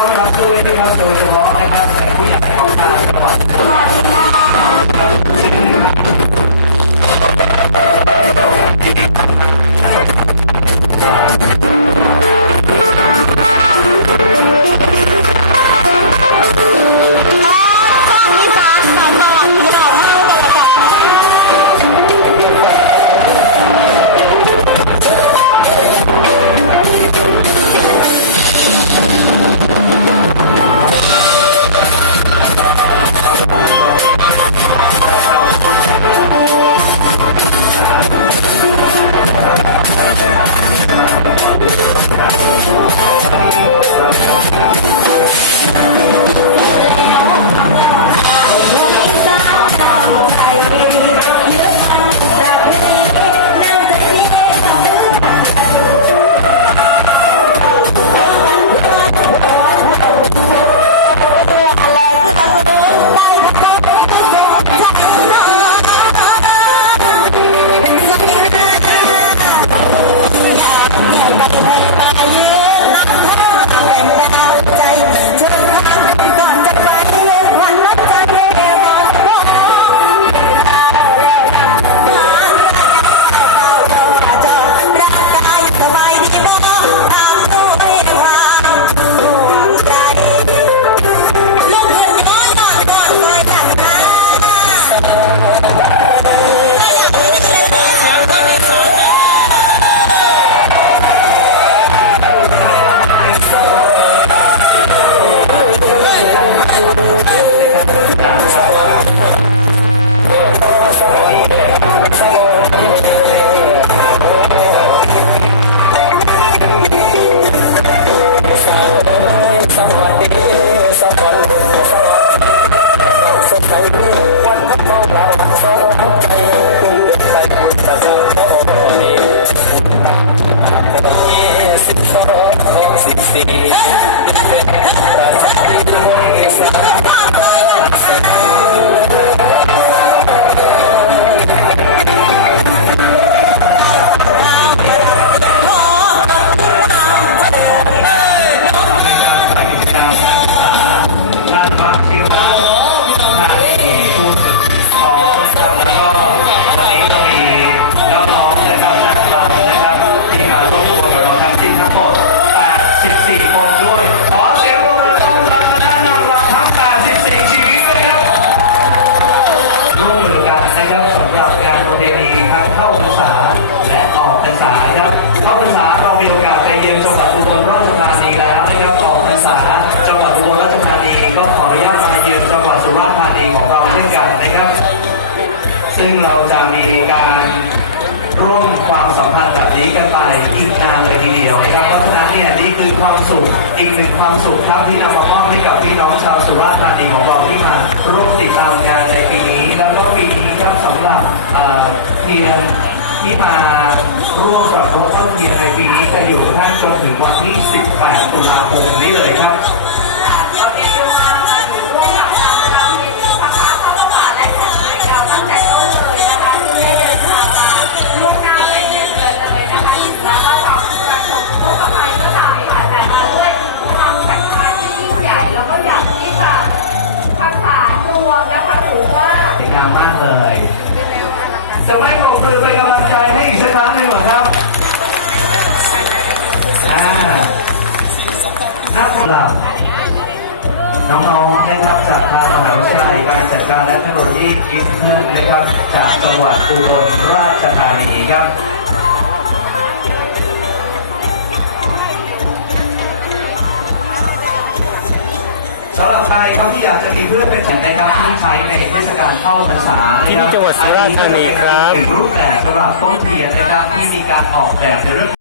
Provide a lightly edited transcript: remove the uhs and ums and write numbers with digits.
ต้อนรับด้วยนะครับโดยเฉพาะนะครับผู้ใหญ่ของทางจังหวัดซึ่งเราจะมีการร่วมความสัมพันธ์แบบนี้กันไปอีกนานเลยทีเดียวนะครับเพราะฉะนั้นเนี่ยนี่คือความสุขอีกหนึ่งความสุขครับที่นำมามอบให้กับพี่น้องชาวสุราษฎร์ธานีของเราที่มาร่วมติดตามงานในปีนี้แล้วก็ปีนี้ครับสำหรับเทียนที่มาร่วมกับรถต้นเทียนในปีนี้จะอยู่ท่านจนถึงวันที่ 18 ตุลาคมนี้เลยครับก็เรียกว่าอยู่ร่วมกับทางทางเขาประวัติและของเราตั้งแต่ต้นเลยนะคะที่ได้เดินทางมาล่วงหน้าเป็นเดือนเลยนะคะถึงแม้ว่าทางการชมโภคภัยก็ตามค่ะแต่มาด้วยความศรัทธาที่ยิ่งใหญ่แล้วก็อยากที่จะทักษะรวมนะคะถือว่าสวยงามมากเลยจะไม่ปรบมือเป็นกำลังใจให้อีกสักครั้งหนึ่งหรอครับนักกีฬาน้องๆนะครับจากทางมหาวิทยาลัยการจัดการและเทคโนโลยีอินเทอร์นะครับจากจังหวัดอุบลราชธานีครับสำหรับใครครับที่อยากจะมีเพื่อนเป็นนะครับที่ใช้ในเทศกาลเข้าพรรษาที่จังหวัดสุราษฎร์ธานีครับรูปแบบสำหรับต้นเทียนนะครับที่มีการออกแบบในเรื่อง